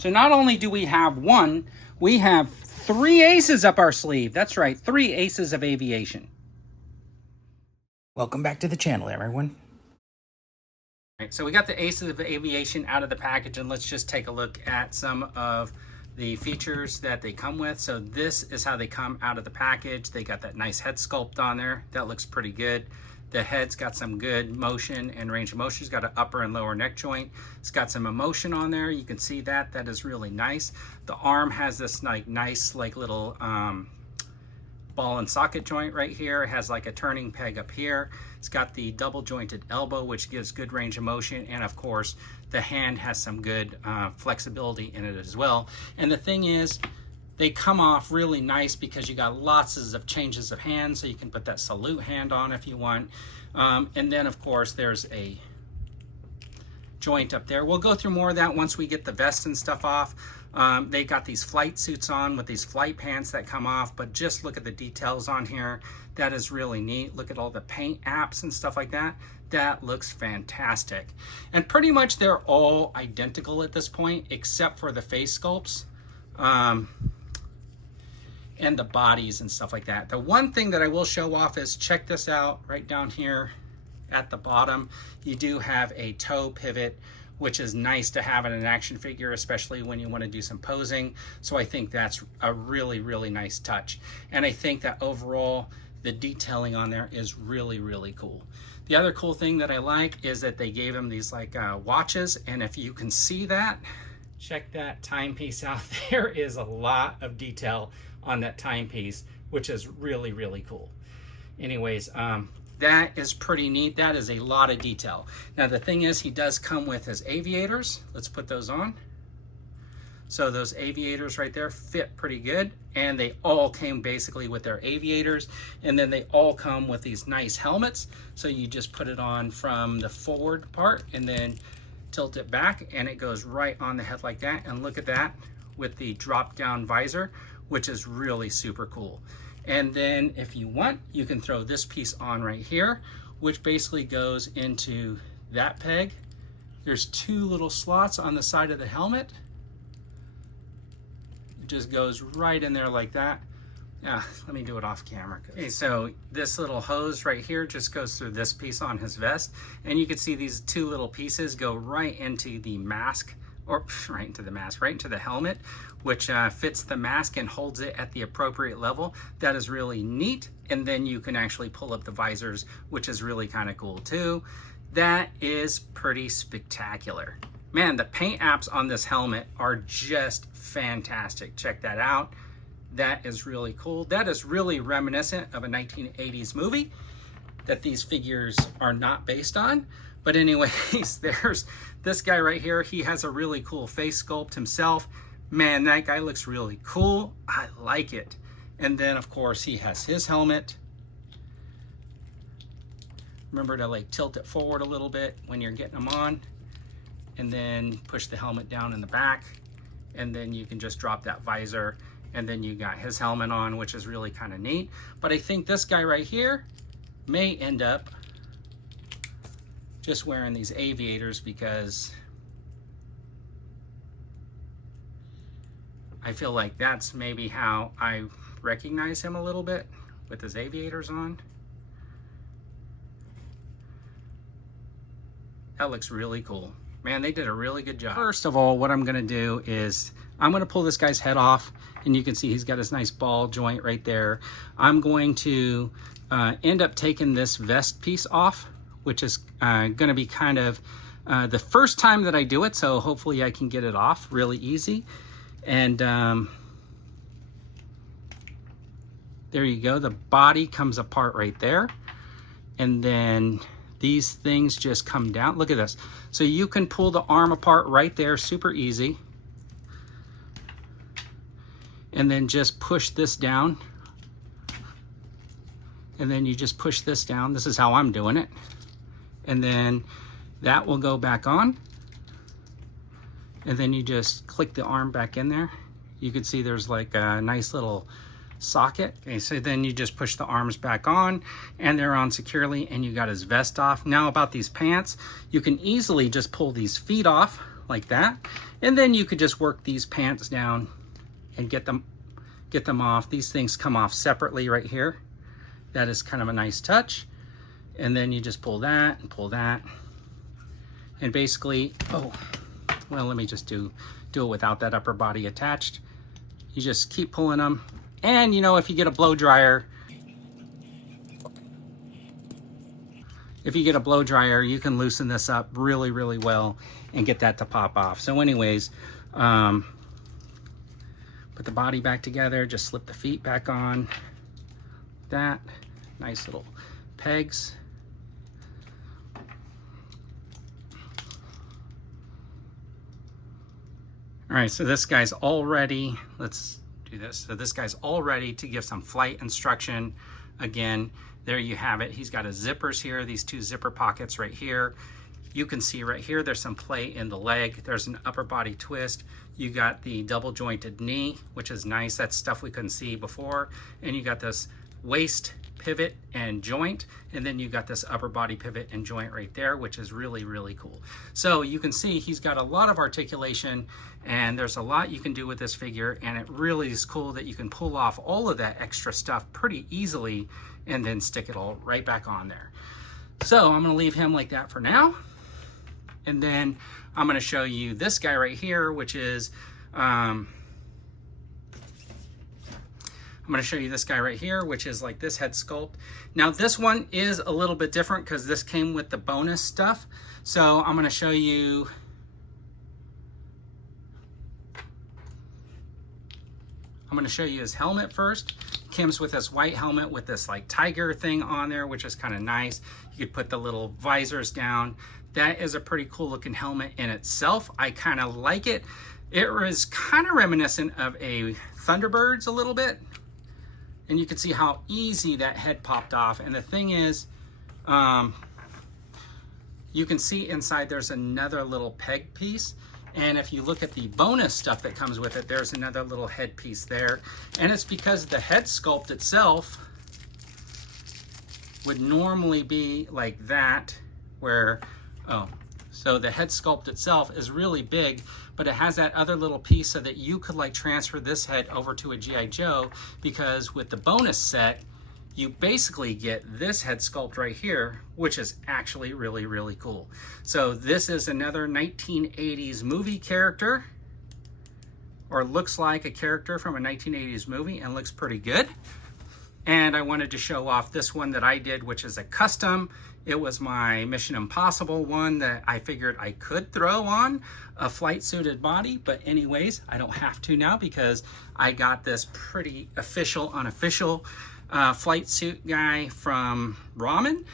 So not only do we have one, we have 3 aces up our sleeve. That's right, 3 Aces of Aviation. Welcome back to the channel, everyone. All right, so we got the Aces of Aviation out of the package, and let's just take a look at some of the features that they come with. So this is how they come out of the package. They got that nice head sculpt on there. That looks pretty good. The head's got some good motion and range of motion. It's got an upper and lower neck joint. It's got some emotion on there. You can see that. That is really nice. The arm has this nice little ball and socket joint right here. It has like a turning peg up here. It's got the double jointed elbow, which gives good range of motion. And of course, the hand has some good flexibility in it as well. And the thing is, they come off really nice because you got lots of changes of hands, so you can put that salute hand on if you want. And then of course there's a joint up there. We'll go through more of that once we get the vest and stuff off. They got these flight suits on with these flight pants that come off, but just look at the details on here. That is really neat. Look at all the paint apps and stuff like that. That looks fantastic. And pretty much they're all identical at this point, except for the face sculpts. And the bodies and stuff like that. The one thing that I will show off is, check this out right down here at the bottom. You do have a toe pivot, which is nice to have in an action figure, especially when you want to do some posing. So I think that's a really nice touch. And I think that overall, the detailing on there is really cool. The other cool thing that I like is that they gave him these like watches. And if you can see that, check that timepiece out. There is a lot of detail on that timepiece, which is really cool. Anyways, that is pretty neat. That is a lot of detail. Now the thing is, he does come with his aviators. Let's put those on. So those aviators right there fit pretty good, and they all came basically with their aviators, and then they all come with these nice helmets. So you just put it on from the forward part and then tilt it back, and it goes right on the head like that. And look at that with the drop down visor, which is really super cool. And then if you want, you can throw this piece on right here, which basically goes into that peg. There's 2 little slots on the side of the helmet. It just goes right in there like that. Yeah, let me do it off camera. Okay, so this little hose right here just goes through this piece on his vest, and you can see these 2 little pieces go right into the mask, or right into the helmet, which fits the mask and holds it at the appropriate level. That is really neat. And then you can actually pull up the visors, which is really kind of cool too. That is pretty spectacular. Man, the paint apps on this helmet are just fantastic. Check that out. That is really cool. That is really reminiscent of a 1980s movie that these figures are not based on. But anyways, there's this guy right here. He has a really cool face sculpt himself. Man, that guy looks really cool. I like it. And then of course he has his helmet. Remember to like tilt it forward a little bit when you're getting them on, and then push the helmet down in the back, and then you can just drop that visor, and then you got his helmet on, which is really kind of neat. But I think this guy right here may end up just wearing these aviators, because I feel like that's maybe how I recognize him a little bit, with his aviators on. That looks really cool. Man, they did a really good job. First of all, what I'm gonna do is I'm gonna pull this guy's head off, and you can see he's got his nice ball joint right there. I'm going to end up taking this vest piece off, which is gonna be kind of the first time that I do it, so hopefully I can get it off really easy. And there you go. The body comes apart right there, and then these things just come down. Look at this. So you can pull the arm apart right there, super easy, and then just push this down, and then you just push this down. This is how I'm doing it. And then that will go back on, and then you just click the arm back in there. You can see there's like a nice little socket. Okay, so then you just push the arms back on, and they're on securely, and you got his vest off. Now about these pants, you can easily just pull these feet off like that. And then you could just work these pants down and get them off. These things come off separately right here. That is kind of a nice touch. And then you just pull that and pull that. And basically, oh, well, let me just do it without that upper body attached. You just keep pulling them. And you know, if you get a blow dryer, you can loosen this up really, really well and get that to pop off. So anyways, put the body back together, just slip the feet back on. That, nice little pegs. All right, so this guy's all ready. Let's do this. So this guy's all ready to give some flight instruction. Again, there you have it. He's got his zippers here, these two zipper pockets right here. You can see right here, there's some play in the leg. There's an upper body twist. You got the double jointed knee, which is nice. That's stuff we couldn't see before. And you got this waist pivot and joint, and then you got this upper body pivot and joint right there, which is really, really cool. So you can see he's got a lot of articulation, and there's a lot you can do with this figure, and it really is cool that you can pull off all of that extra stuff pretty easily and then stick it all right back on there. So I'm going to leave him like that for now, and then I'm going to show you this guy right here, which is I'm going to show you this guy right here, which is like this head sculpt. Now this one is a little bit different because this came with the bonus stuff. So I'm going to show you his helmet first. Comes with this white helmet with this like tiger thing on there, which is kind of nice. You could put the little visors down. That is a pretty cool looking helmet in itself. I kind of like it. It was kind of reminiscent of a Thunderbirds a little bit. And you can see how easy that head popped off. And the thing is, you can see inside there's another little peg piece. And if you look at the bonus stuff that comes with it, there's another little head piece there. And it's because the head sculpt itself would normally be like that, where, so the head sculpt itself is really big, but it has that other little piece so that you could like transfer this head over to a G.I. Joe, because with the bonus set, you basically get this head sculpt right here, which is actually really, really cool. So this is another 1980s movie character, or looks like a character from a 1980s movie, and looks pretty good. And I wanted to show off this one that I did, which is a custom. It was my Mission Impossible one that I figured I could throw on a flight suited body, but anyways, I don't have to now because I got this pretty unofficial flight suit guy from Ramen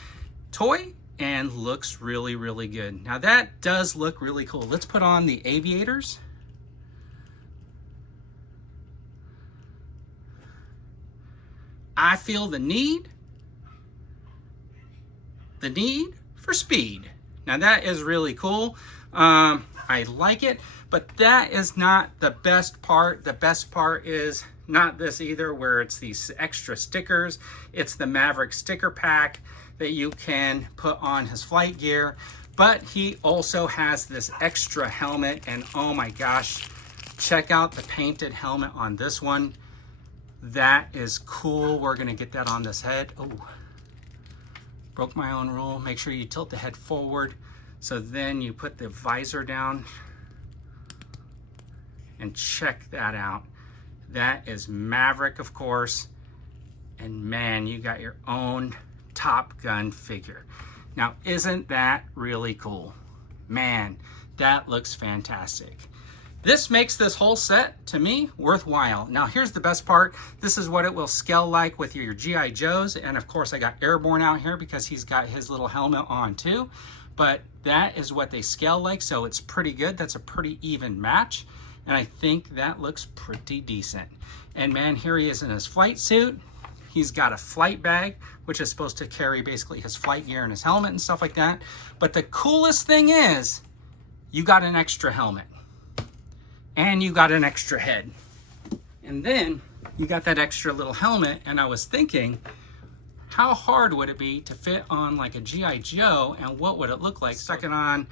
Toy, and looks really, really good. Now that does look really cool. Let's put on the aviators. I feel the need for speed. Now that is really cool. I like it, but that is not the best part. The best part is not this either, where it's these extra stickers. It's the Maverick sticker pack that you can put on his flight gear, but he also has this extra helmet, and oh my gosh, check out the painted helmet on this one. That is cool. We're gonna get that on this head. Oh, broke my own rule. Make sure you tilt the head forward. So then you put the visor down, and check that out. That is Maverick, of course. And man, you got your own Top Gun figure. Now, isn't that really cool? Man, that looks fantastic. This makes this whole set, to me, worthwhile. Now, here's the best part. This is what it will scale like with your G.I. Joes. And of course, I got Airborne out here because he's got his little helmet on too. But that is what they scale like, so it's pretty good. That's a pretty even match. And I think that looks pretty decent. And man, here he is in his flight suit. He's got a flight bag, which is supposed to carry basically his flight gear and his helmet and stuff like that. But the coolest thing is, you got an extra helmet. And you got an extra head. And then you got that extra little helmet, and I was thinking, how hard would it be to fit on like a G.I. Joe, and what would it look like? Stuck it on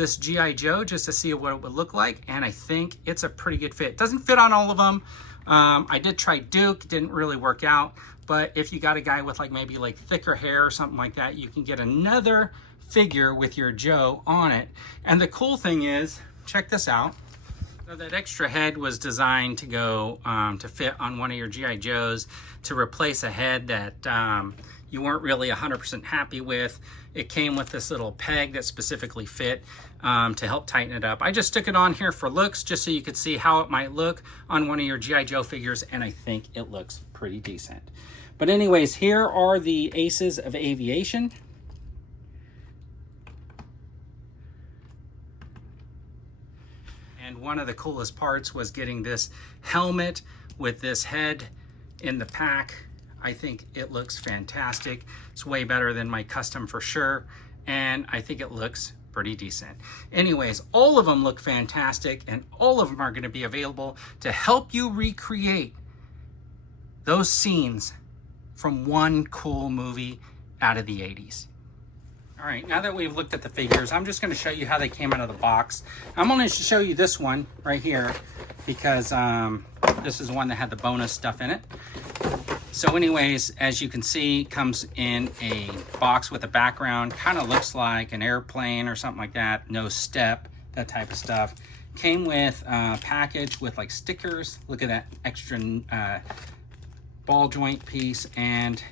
this G.I. Joe just to see what it would look like, and I think it's a pretty good fit. It doesn't fit on all of them. I did try Duke, didn't really work out, but if you got a guy with like maybe like thicker hair or something like that, you can get another figure with your Joe on it. And the cool thing is, check this out. So that extra head was designed to go to fit on one of your G.I. Joes to replace a head that you weren't really 100% happy with. It came with this little peg that specifically fit to help tighten it up. I just stuck it on here for looks, just so you could see how it might look on one of your G.I. Joe figures, and I think it looks pretty decent. But anyways, here are the Aces of Aviation. And one of the coolest parts was getting this helmet with this head in the pack. I think it looks fantastic. It's way better than my custom for sure, and I think it looks pretty decent. Anyways, all of them look fantastic, and all of them are going to be available to help you recreate those scenes from one cool movie out of the 80s. All right, now that we've looked at the figures, I'm just going to show you how they came out of the box. I'm going to show you this one right here because this is one that had the bonus stuff in it. So anyways, as you can see, it comes in a box with a background. Kind of looks like an airplane or something like that. No step, that type of stuff. Came with a package with like stickers. Look at that extra ball joint piece and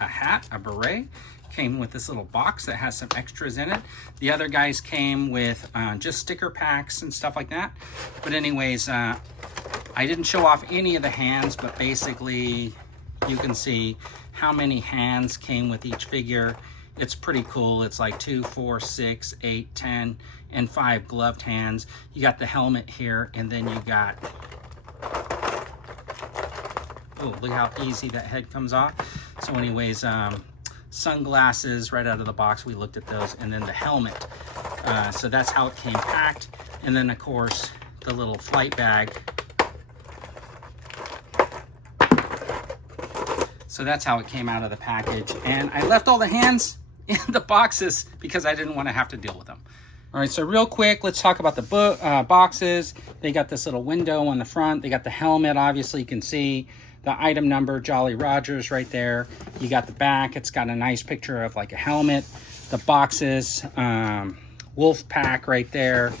a hat, a beret. Came with this little box that has some extras in it. The other guys came with just sticker packs and stuff like that. But anyways, I didn't show off any of the hands, but basically you can see how many hands came with each figure. It's pretty cool. It's like 2, 4, 6, 8, 10, and 5 gloved hands. You got the helmet here, and then you got, oh, look how easy that head comes off. So anyways, sunglasses right out of the box. We looked at those, and then the helmet. So that's how it came packed. And then of course, the little flight bag. So that's how it came out of the package. And I left all the hands in the boxes because I didn't want to have to deal with them. All right, so real quick, let's talk about the boxes. They got this little window on the front. They got the helmet, obviously you can see the item number, Jolly Rogers right there. You got the back, it's got a nice picture of like a helmet. The boxes, Wolf Pack right there.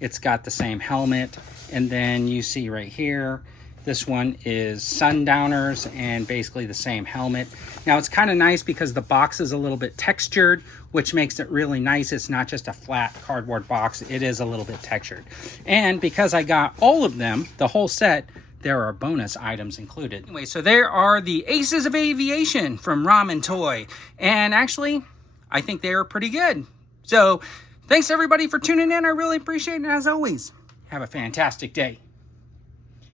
It's got the same helmet. And then you see right here, this one is Sundowners and basically the same helmet. Now it's kind of nice because the box is a little bit textured, which makes it really nice. It's not just a flat cardboard box. It is a little bit textured. And because I got all of them, the whole set, there are bonus items included. Anyway, so there are the Aces of Aviation from Ramen Toy. And actually, I think they are pretty good. So thanks everybody for tuning in. I really appreciate it. And as always, have a fantastic day.